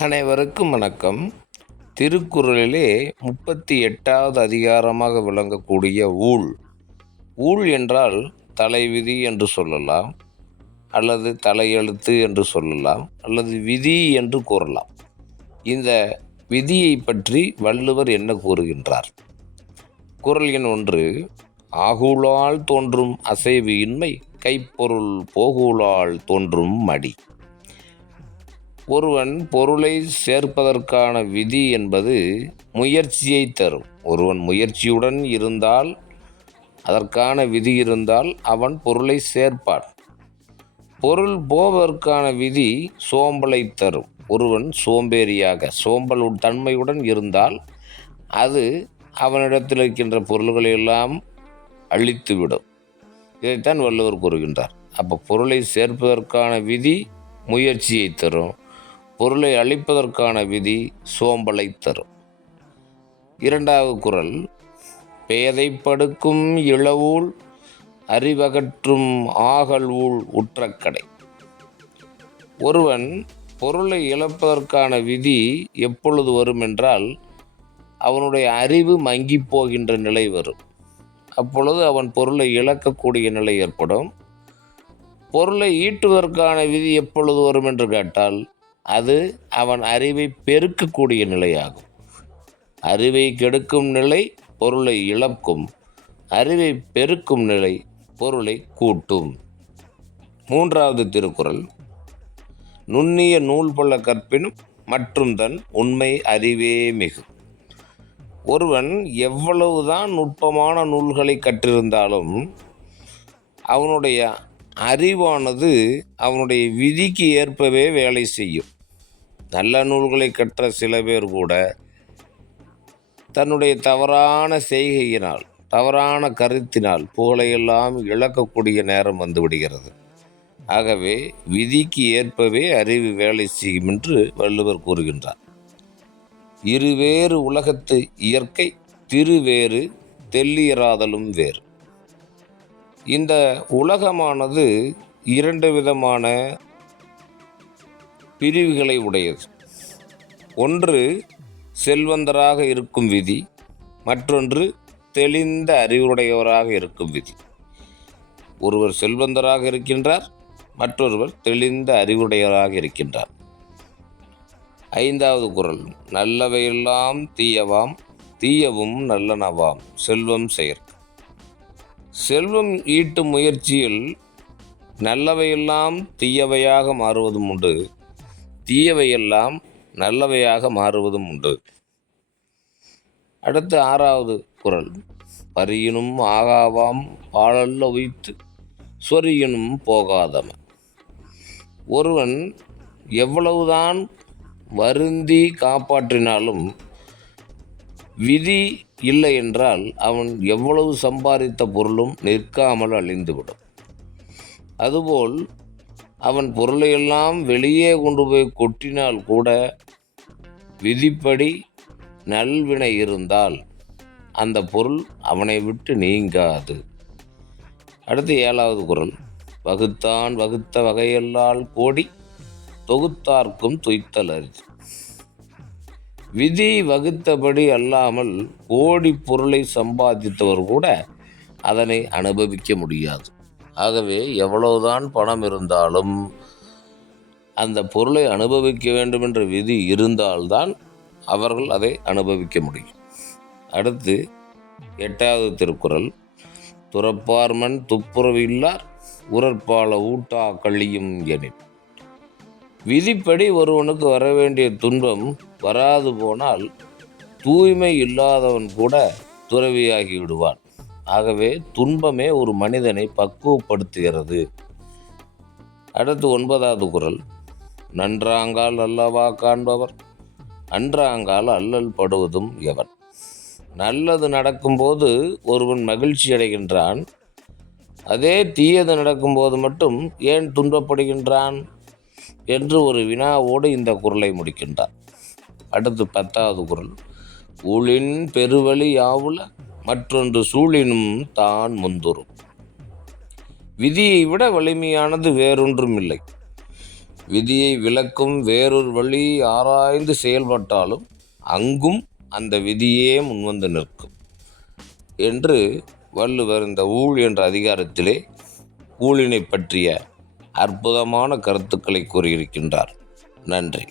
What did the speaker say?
அனைவருக்கும் வணக்கம். திருக்குறளிலே முப்பத்தி எட்டாவது அதிகாரமாக விளங்கக்கூடிய ஊழ். ஊழ் என்றால் தலைவிதி என்று சொல்லலாம் அல்லது தலையெழுத்து என்று சொல்லலாம் அல்லது விதி என்று கூறலாம். இந்த விதியை பற்றி வள்ளுவர் என்ன கூறுகின்றார்? குறள் எண் ஒன்று ஆகுளால் தோன்றும் அசைவு இன்மை கைப்பொருள் போகுளால் தோன்றும் மடி. ஒருவன் பொருளை சேர்ப்பதற்கான விதி என்பது முயற்சியை தரும். ஒருவன் முயற்சியுடன் இருந்தால் அதற்கான விதி இருந்தால் அவன் பொருளை சேர்ப்பான். பொருள் போவதற்கான விதி சோம்பலை தரும். ஒருவன் சோம்பேறியாக சோம்பல் தன்மையுடன் இருந்தால் அது அவனிடத்தில் இருக்கின்ற பொருள்களை எல்லாம் அழித்துவிடும். இதைத்தான் வள்ளுவர் கூறுகின்றார். அப்போ பொருளை சேர்ப்பதற்கான விதி முயற்சியை தரும். பொருளை அழிப்பதற்கான விதி சோம்பலை தரும். இரண்டாவது குரல் பேதைப்படுக்கும் இளவூல் அறிவகற்றும் ஆகல் ஊழ் உற்றக்கடை. ஒருவன் பொருளை இழப்பதற்கான விதி எப்பொழுது வரும் என்றால் அவனுடைய அறிவு மங்கி போகின்ற நிலை வரும். அப்பொழுது அவன் பொருளை இழக்கக்கூடிய நிலை ஏற்படும். பொருளை ஈட்டுவதற்கான விதி எப்பொழுது வரும் என்று கேட்டால் அது அவன் அறிவை பெருக்கக்கூடிய நிலையாகும். அறிவை கெடுக்கும் நிலை பொருளை இழக்கும். அறிவை பெருக்கும் நிலை பொருளை கூட்டும். மூன்றாவது திருக்குறள். நுண்ணிய நூல் பல கற்பினும் மற்றும் தன் உண்மை அறிவே மிகு. ஒருவன் எவ்வளவுதான் நுட்பமான நூல்களை கற்றிருந்தாலும் அவனுடைய அறிவானது அவனுடைய விதிக்கு ஏற்பவே வேலை செய்யும். நல்ல நூல்களை கற்ற சில பேர் கூட தன்னுடைய தவறான செய்கையினால் தவறான கருத்தினால் புகழையெல்லாம் இழக்கக்கூடிய நேரம் வந்துவிடுகிறது ஆகவே விதிக்கு ஏற்பவே அறிவு வேலை செய்யும் என்று வள்ளுவர் கூறுகின்றார். இருவேறு உலகத்து இயற்கை திருவேறு தெல்லியராதலும் வேறு. இந்த உலகமானது இரண்டு விதமான பிரிவுகளை உடையது. ஒன்று செல்வந்தராக இருக்கும் விதி. மற்றொன்று தெளிந்த அறிவுடையவராக இருக்கும் விதி. ஒருவர் செல்வந்தராக இருக்கின்றார் மற்றொருவர் தெளிந்த அறிவுடையவராக இருக்கின்றார். ஐந்தாவது குரல் நல்லவையெல்லாம் தீயவாம் தீயவும் நல்லனவாம் செல்வம் செயற். செல்வம் ஈட்டும் முயற்சியில் நல்லவையெல்லாம் தீயவையாக மாறுவதும் உண்டு. தீயவையெல்லாம் நல்லவையாக மாறுவதும் உண்டு. அடுத்து ஆறாவது குரல். பரியினும் ஆகாவாம் பாழல்ல உயித்து சொரியினும் போகாதம ஒருவன் எவ்வளவுதான் வருந்தி காப்பாற்றினாலும் விதி இல்லை என்றால் அவன் எவ்வளவு சம்பாதித்த பொருளும் நிற்காமல் அழிந்துவிடும். அதுபோல் அவன் பொருளையெல்லாம் வெளியே கொண்டு போய் கொட்டினால் கூட விதிப்படி நல்வினை இருந்தால் அந்த பொருள் அவனை விட்டு நீங்காது. அடுத்து ஏழாவது குரல். வகுத்தான் வகுத்த வகையெல்லால் கோடி தொகுத்தார்க்கும் துய்த்தல் அரிது. விதி வகுத்தபடி அல்லாமல் கோடி பொருளை சம்பாதித்தவர் கூட அதனை அனுபவிக்க முடியாது. ஆகவே எவ்வளவுதான் பணம் இருந்தாலும் அந்த பொருளை அனுபவிக்க வேண்டும் என்ற விதி இருந்தால்தான் அவர்கள் அதை அனுபவிக்க முடியும். அடுத்து எட்டாவது திருக்குறள். துறப்பார்மன் துப்புரவு இல்லார் உரற்பால ஊட்டா கள்ளியும் எனின். விதிப்படி ஒருவனுக்கு வர வேண்டிய துன்பம் வராது போனால் தூய்மை இல்லாதவன் கூட துறவியாகி விடுவான். ஆகவே துன்பமே ஒரு மனிதனை பக்குவப்படுத்துகிறது. அடுத்து ஒன்பதாவது குரல். நன்றாங்கால் அல்லவா காண்பவர்? அன்றாங்கால் அல்லல் படுவதும் எவன்? நல்லது நடக்கும்போது ஒருவன் மகிழ்ச்சி அடைகின்றான். அதே தீயது நடக்கும்போது மட்டும் ஏன் துன்பப்படுகின்றான்? என்று ஒரு வினாவோடு இந்த குரலை முடிக்கின்றார். அடுத்து பத்தாவது குரல். உளின் பெருவழி யாவுல? மற்றொன்று சூழினும் தான் முந்துரும் விதியை விட வலிமையானது வேறொன்றும் இல்லை விதியை விளக்கும் வேறொரு வழி ஆராய்ந்து செயல்பட்டாலும் அங்கும் அந்த விதியே முன்வந்து நிற்கும். என்று வள்ளுவர் இந்த ஊழ் என்ற அதிகாரத்திலே ஊழினை பற்றிய அற்புதமான கருத்துக்களை கூறியிருக்கின்றார். நன்றி.